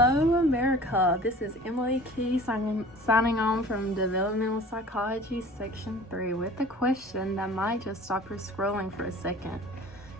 Hello, America. This is Emily Key signing on from Developmental Psychology Section 3 with a question that might just stop your scrolling for a second.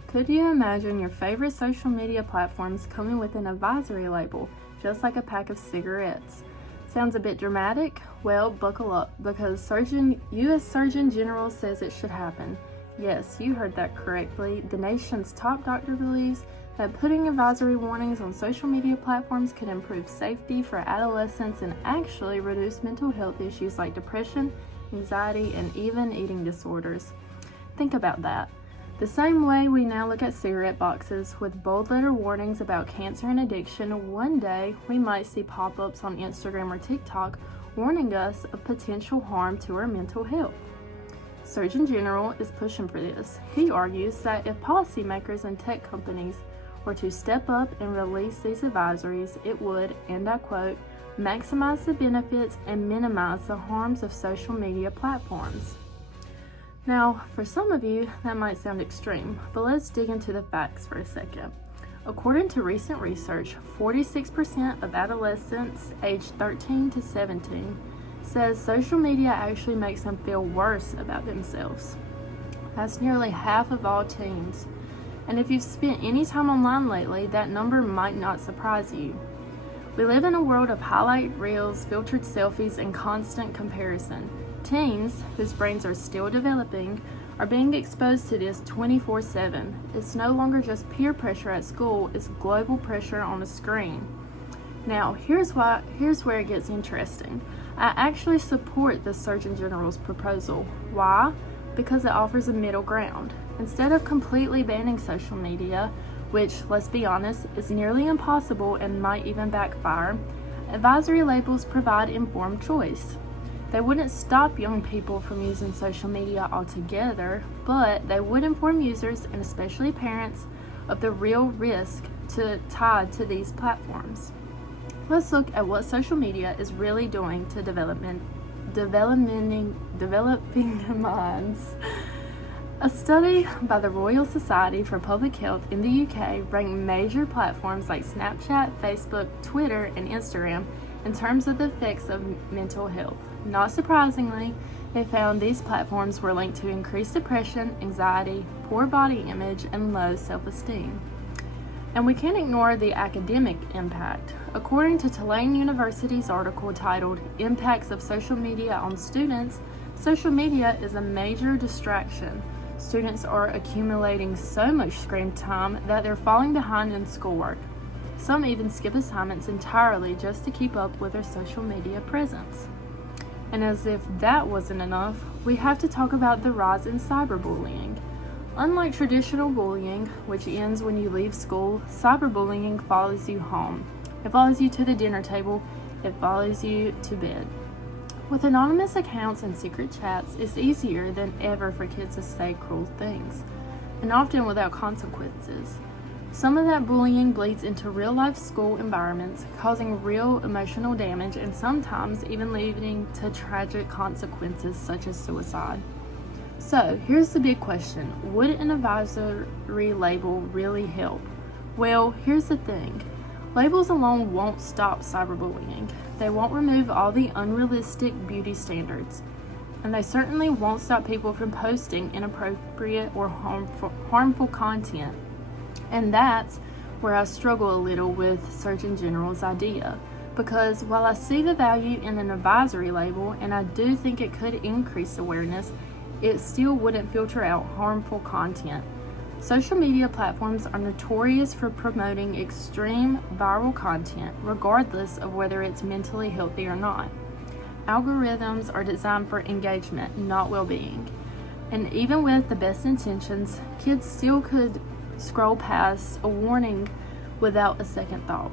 Could you imagine your favorite social media platforms coming with an advisory label, just like a pack of cigarettes? Sounds a bit dramatic? Well, buckle up, because U.S. Surgeon General says it should happen. Yes, you heard that correctly. The nation's top doctor believes that putting advisory warnings on social media platforms could improve safety for adolescents and actually reduce mental health issues like depression, anxiety, and even eating disorders. Think about that. The same way we now look at cigarette boxes with bold letter warnings about cancer and addiction, one day we might see pop-ups on Instagram or TikTok warning us of potential harm to our mental health. Surgeon General is pushing for this. He argues that if policymakers and tech companies were to step up and release these advisories, it would, and I quote, maximize the benefits and minimize the harms of social media platforms. Now, for some of you, that might sound extreme, but let's dig into the facts for a second. According to recent research, 46% of adolescents aged 13 to 17 says social media actually makes them feel worse about themselves. That's nearly half of all teens. And if you've spent any time online lately, that number might not surprise you. We live in a world of highlight reels, filtered selfies, and constant comparison. Teens, whose brains are still developing, are being exposed to this 24/7. It's no longer just peer pressure at school, it's global pressure on a screen. Now, here's where it gets interesting. I actually support the Surgeon General's proposal. Why? Because it offers a middle ground. Instead of completely banning social media, which, let's be honest, is nearly impossible and might even backfire, advisory labels provide informed choice. They wouldn't stop young people from using social media altogether, but they would inform users, and especially parents, of the real risk tied to these platforms. Let's look at what social media is really doing to developing minds. A study by the Royal Society for Public Health in the UK ranked major platforms like Snapchat, Facebook, Twitter, and Instagram in terms of the effects of mental health. Not surprisingly, they found these platforms were linked to increased depression, anxiety, poor body image, and low self-esteem. And we can't ignore the academic impact. According to Tulane University's article titled Impacts of Social Media on Students, social media is a major distraction. Students are accumulating so much screen time that they're falling behind in schoolwork. Some even skip assignments entirely just to keep up with their social media presence. And as if that wasn't enough, we have to talk about the rise in cyberbullying. Unlike traditional bullying, which ends when you leave school, cyberbullying follows you home. It follows you to the dinner table. It follows you to bed. With anonymous accounts and secret chats, it's easier than ever for kids to say cruel things, and often without consequences. Some of that bullying bleeds into real-life school environments, causing real emotional damage and sometimes even leading to tragic consequences such as suicide. So, here's the big question. Would an advisory label really help? Well, here's the thing. Labels alone won't stop cyberbullying. They won't remove all the unrealistic beauty standards. And they certainly won't stop people from posting inappropriate or harmful content. And that's where I struggle a little with Surgeon General's idea. Because while I see the value in an advisory label, and I do think it could increase awareness, it still wouldn't filter out harmful content. Social media platforms are notorious for promoting extreme viral content, regardless of whether it's mentally healthy or not. Algorithms are designed for engagement, not well-being. And even with the best intentions, kids still could scroll past a warning without a second thought.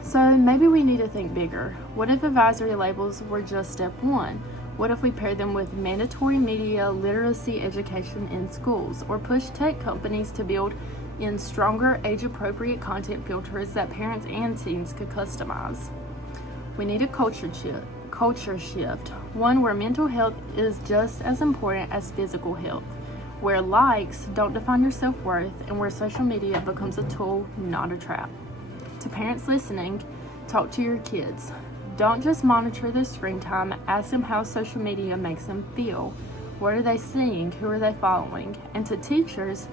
So maybe we need to think bigger. What if advisory labels were just step one? What if we pair them with mandatory media literacy education in schools, or push tech companies to build in stronger age-appropriate content filters that parents and teens could customize? We need a culture shift, one where mental health is just as important as physical health, where likes don't define your self-worth, and where social media becomes a tool, not a trap. To parents listening, Talk to your kids. Don't just monitor their screen time, ask them how social media makes them feel. What are they seeing? Who are they following? And to teachers,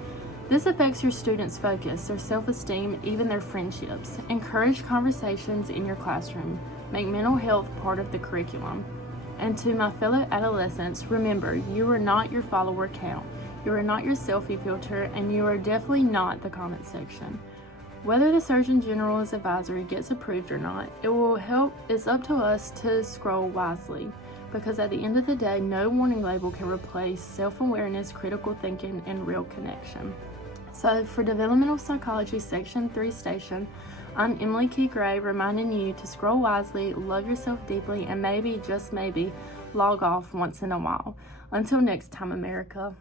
this affects your students' focus, their self-esteem, even their friendships. Encourage conversations in your classroom. Make mental health part of the curriculum. And to my fellow adolescents, remember, you are not your follower count. You are not your selfie filter, and you are definitely not the comment section. Whether the Surgeon General's advisory gets approved or not, it will help. It's up to us to scroll wisely, because at the end of the day, no warning label can replace self-awareness, critical thinking, and real connection. So for Developmental Psychology Section 3 Station, I'm Emily Key Gray, reminding you to scroll wisely, love yourself deeply, and maybe, just maybe, log off once in a while. Until next time, America.